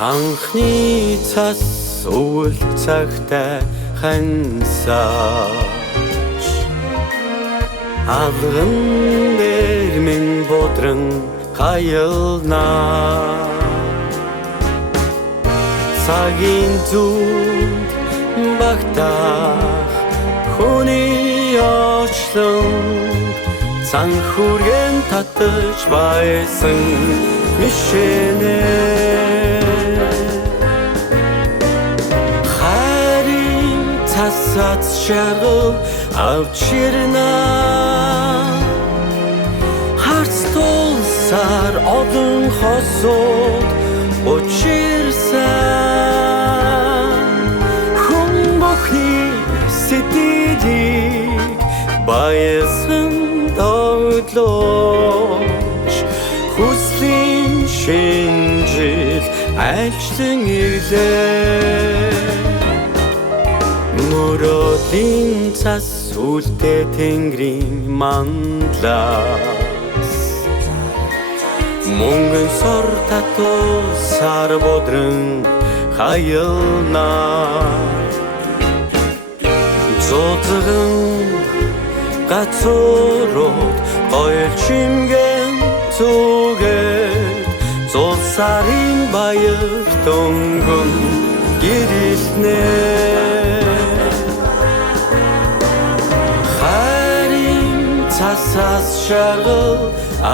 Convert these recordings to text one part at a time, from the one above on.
Анхны цас өвөл цагтай хансаач алган дээр минь бодрон хаялнаа цагийн зүуд багтаах хүний очлон цанхүүргэн татаж байсан мишэнэ харин цасац шаргал авчирна харц тулсаар олон хосууд учирсан хүн бүхний сэтгэлийг баясан тоглож хүслийн шинжил альчлан ирлээ мөрөдлийн цас үлдээ тэнгэрийн мандлаас мөнгөн сор татуулсаар бодрон хаялнаа зодгон гацорот гоё чимгэн зүгээд зулсарын баяр дөнгөн гэрэлтнэ харин цасаас шаргал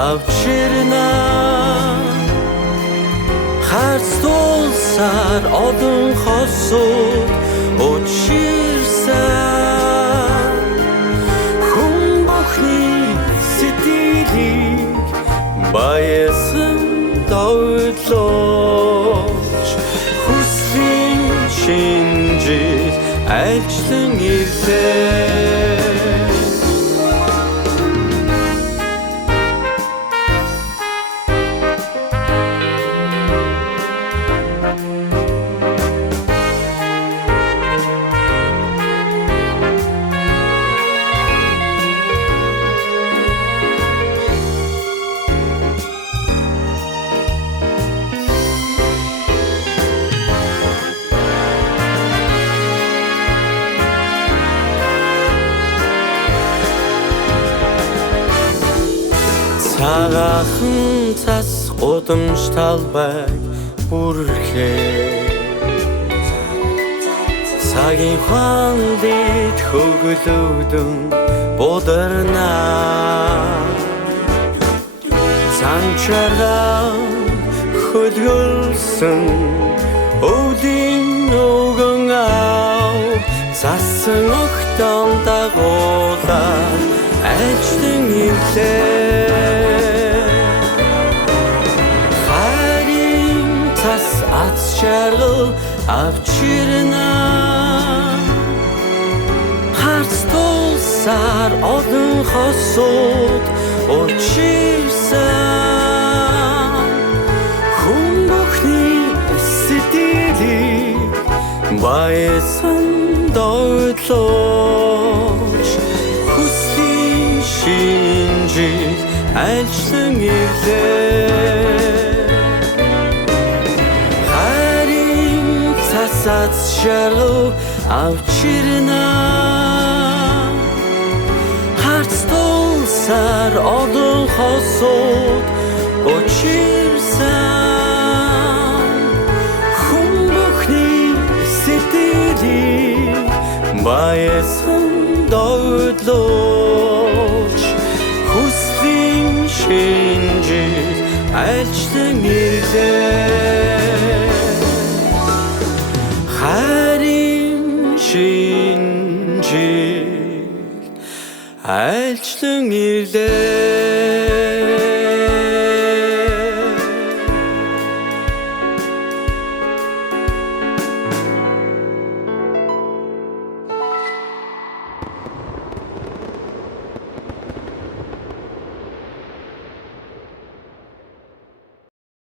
авчирна харц тулсаар олон хосууд учирсан хүн бүхний сэтгэлийг баясан тоглож хүслийн шинжил альчлан ирлээ цагаахан цас гудамж талбайг бүрхээ цагийн хандид хөглөөдөн бударнаа цанчараа хөлгөлсөн өвлийн өгөн ав цасан огтон дагуулаад альчлан ирлээ харин цас ац шаргал авчирна харц тулсаар олон хосууд учирсан хүн бүхний сэтгэлийг баясан тоглож хүслийн шинжил альчлан ирлээ харин цасац шаргал авчирна харц тулсаар олон хосууд учирсан хүн бүхний сэтгэлийг баясан тоглож хүслийн шинжил альчлан ирлээ харин шинжил альчлан ирлээ